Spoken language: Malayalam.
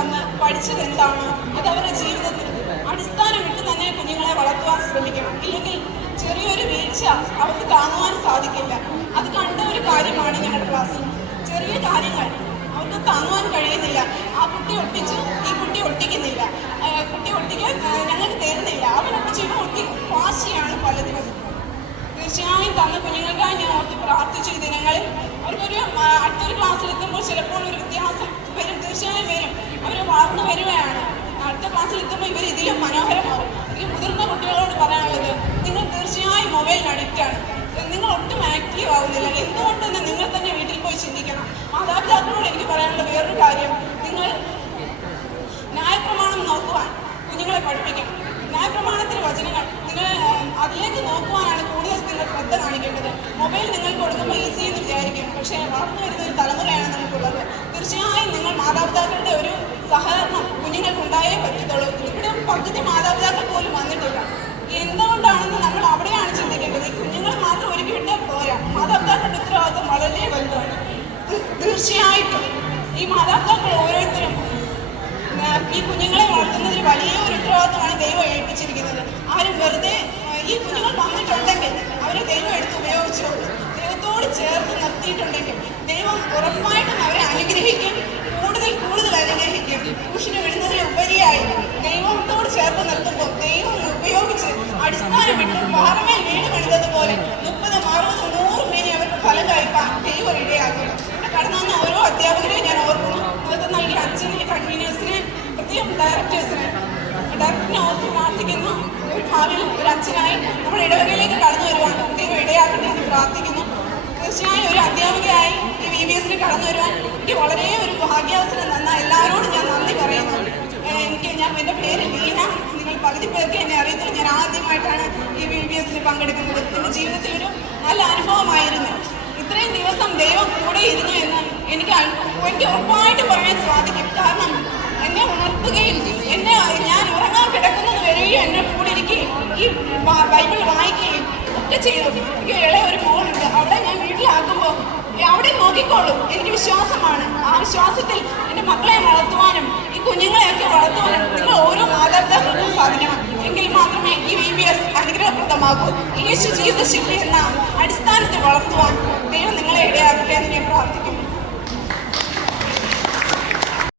വന്ന് പഠിച്ചത് എന്താണ്, അത് അവരുടെ ജീവിതത്തിൽ അടിസ്ഥാനം ഇട്ട് തന്നെ കുഞ്ഞുങ്ങളെ വളർത്തുവാൻ ശ്രമിക്കണം. ഇല്ലെങ്കിൽ ചെറിയൊരു വീഴ്ച അവർക്ക് കാണുവാൻ സാധിക്കില്ല. അത് കണ്ട ഒരു കാര്യമാണ് ഞങ്ങളുടെ ക്ലാസ്സിൽ. ചെറിയ കാര്യങ്ങൾ അവർക്ക് കാണുവാൻ കഴിയുന്നില്ല. ആ കുട്ടി ഒട്ടിച്ചു, ഈ കുട്ടി ഒട്ടിക്കുന്നില്ല, കുട്ടി ഒട്ടിക്കാൻ ഞങ്ങൾക്ക് തരുന്നില്ല, അവൻ ഒട്ടിച്ച് ഇവ ഒട്ടിക്കും. വാശിയാണ് പലതിനും. തീർച്ചയായും തന്ന കുഞ്ഞുങ്ങൾക്കായി ഞാൻ ഓർത്ത് പ്രാർത്ഥിച്ചു. ഈ ദിനങ്ങളിൽ അവർക്കൊരു അടുത്തൊരു ക്ലാസ്സിലെത്തുമ്പോൾ ചിലപ്പോൾ ഒരു വ്യത്യാസം വരും, തീർച്ചയായും വരും. അവർ വളർന്നു വരികയാണ്. അടുത്ത ക്ലാസ്സിലെത്തുമ്പോൾ ഇവർ ഇതിലും മനോഹരമാകും. ഈ മുതിർന്ന കുട്ടികളോട് പറയാനുള്ളത്, നിങ്ങൾ തീർച്ചയായും മൊബൈലിന് അഡിക്റ്റാണ്. നിങ്ങൾ ഒട്ടും ആക്റ്റീവ് ആവുന്നില്ല. എന്തുകൊണ്ടെന്ന് നിങ്ങൾ തന്നെ വീട്ടിൽ പോയി ചിന്തിക്കണം. മാതാപിതാക്കളോട് എനിക്ക് പറയാനുള്ള വേറൊരു കാര്യം, നിങ്ങൾ ന്യായപ്രമാണം നോക്കുവാൻ കുഞ്ഞുങ്ങളെ പഠിപ്പിക്കണം. ന്യായപ്രമാണത്തിലെ വചനങ്ങൾ നിങ്ങൾ അതിലേക്ക് നോക്കുവാനാണ് കൂടുതൽ നിങ്ങൾ ശ്രദ്ധ കാണിക്കേണ്ടത്. മൊബൈൽ നിങ്ങൾ കൊടുക്കുമ്പോൾ ഈസി എന്ന് വിചാരിക്കും, പക്ഷേ വളർന്നു വരുന്ന ഒരു തലമുറയാണ് നമുക്കുള്ളത്. തീർച്ചയായും നിങ്ങൾ മാതാപിതാക്കളുടെ ഒരു സഹകരണം കുഞ്ഞുങ്ങൾക്ക് ഉണ്ടായേ പറ്റത്തുള്ളൂ. ഇവിടെ പകുതി മാതാപിതാക്കൾ പോലും വന്നിട്ടില്ല. എന്തുകൊണ്ടാണെന്ന് നമ്മൾ അവിടെയാണ് ചിന്തിക്കേണ്ടത്. ഈ കുഞ്ഞുങ്ങൾ മാത്രം ഒരുക്കിവിട്ടാൽ പോരാ, മാതാപിതാക്കളുടെ ഉത്തരവാദിത്വം വളരെ വലുതാണ്. തീർച്ചയായിട്ടും ഈ മാതാപിതാക്കൾ ഓരോരുത്തരും ഈ കുഞ്ഞുങ്ങളെ വളർത്തുന്നതിൽ വലിയ ഒരു ഉത്തരവാദിത്വമാണ് ദൈവം ഏൽപ്പിച്ചിരിക്കുന്നത്. ആരും വെറുതെ ഈ കുഞ്ഞുങ്ങൾ വന്നിട്ടുണ്ടെങ്കിൽ അവരെ ദൈവം എടുത്ത് ഉപയോഗിച്ചോളൂ. ദൈവത്തോട് ചേർത്ത് നിർത്തിയിട്ടുണ്ടെങ്കിൽ ദൈവം ഉറപ്പായിട്ടും അവരെ അനുഗ്രഹിക്കും, കൂടുതൽ അനുഗ്രഹിക്കും. ട്യൂഷന് വിടുന്നതിൽ ഉപരിയായി ദൈവത്തോട് ചേർത്ത് നിർത്തുമ്പോൾ ദൈവം ഉപയോഗിച്ച് അടിസ്ഥാനമിട്ട് പാറമേൽ വീട് പണിതതുപോലെ 30, 60, 100 മേനി അവർക്ക് ഫലം കഴിക്കാൻ ദൈവം ഇടയാക്കുന്നു. ഇവിടെ കടന്നു വന്ന ഓരോ അധ്യാപകരെയും ഞാൻ ഓർക്കുന്നു. അതൊക്കെ നൽകിയ അച്ഛനെ, കൺവീനേഴ്സിനെ, പ്രത്യേകം ഡയറക്ടേഴ്സിനെ ഓർത്ത് പ്രാർത്ഥിക്കുന്നു. ഒരു ഭാവിയിൽ ഒരു അച്ഛനായി നമ്മുടെ ഇടവകയിലേക്ക് കടന്നു വരുവാൻ ദൈവം ഇടയാക്കട്ടെ എന്ന് പ്രാർത്ഥിക്കുന്നു. തീർച്ചയായും ഒരു അധ്യാപികയായി ഈ VBSൽ കടന്നു വരുവാൻ എനിക്ക് വളരെ ഒരു ഭാഗ്യാവസരം തന്ന എല്ലാവരോടും ഞാൻ നന്ദി പറയുന്നു. എൻ്റെ പേര് ലീന. നിങ്ങൾ പകുതി പേർക്ക് എന്നെ അറിയത്തില്ല. ഞാൻ ആദ്യമായിട്ടാണ് ഈ VBSൽ പങ്കെടുക്കുന്നത്. എൻ്റെ ജീവിതത്തിലൊരു നല്ല അനുഭവമായിരുന്നു. ഇത്രയും ദിവസം ദൈവം കൂടെ ഇരുന്നു എന്ന് എനിക്ക് ഉറപ്പായിട്ട് പറയാൻ സാധിക്കും. കാരണം എന്നെ ഉണർത്തുകയും ഞാൻ ഉറങ്ങാൻ കിടക്കുന്നത് വരെയും എന്നെ കൂടെ ഇരിക്കുകയും ഈ ബൈബിൾ വായിക്കുകയും ഒക്കെ ചെയ്തു. എനിക്ക് ഇളയ ഒരു മോളുണ്ട്. അവിടെ ഞാൻ വീട്ടിലാക്കുമ്പോൾ അവിടെ നോക്കിക്കോളും. എനിക്ക് വിശ്വാസമാണ്. ആ വിശ്വാസത്തിൽ എൻ്റെ മക്കളെ വളർത്തുവാനും ഈ കുഞ്ഞുങ്ങളെയൊക്കെ വളർത്തുവാനും നിങ്ങൾ ഓരോ മാതാപിതാക്കൾക്കും സാധിക്കണം. എങ്കിൽ മാത്രമേ ഈ VBS അനുഗ്രഹപ്രദമാകൂ. യേശു ജീവിതശില്പി എന്ന അടിസ്ഥാനത്തിൽ വളർത്തുവാൻ ദൈവം നിങ്ങളെ ഇടയാക്കും.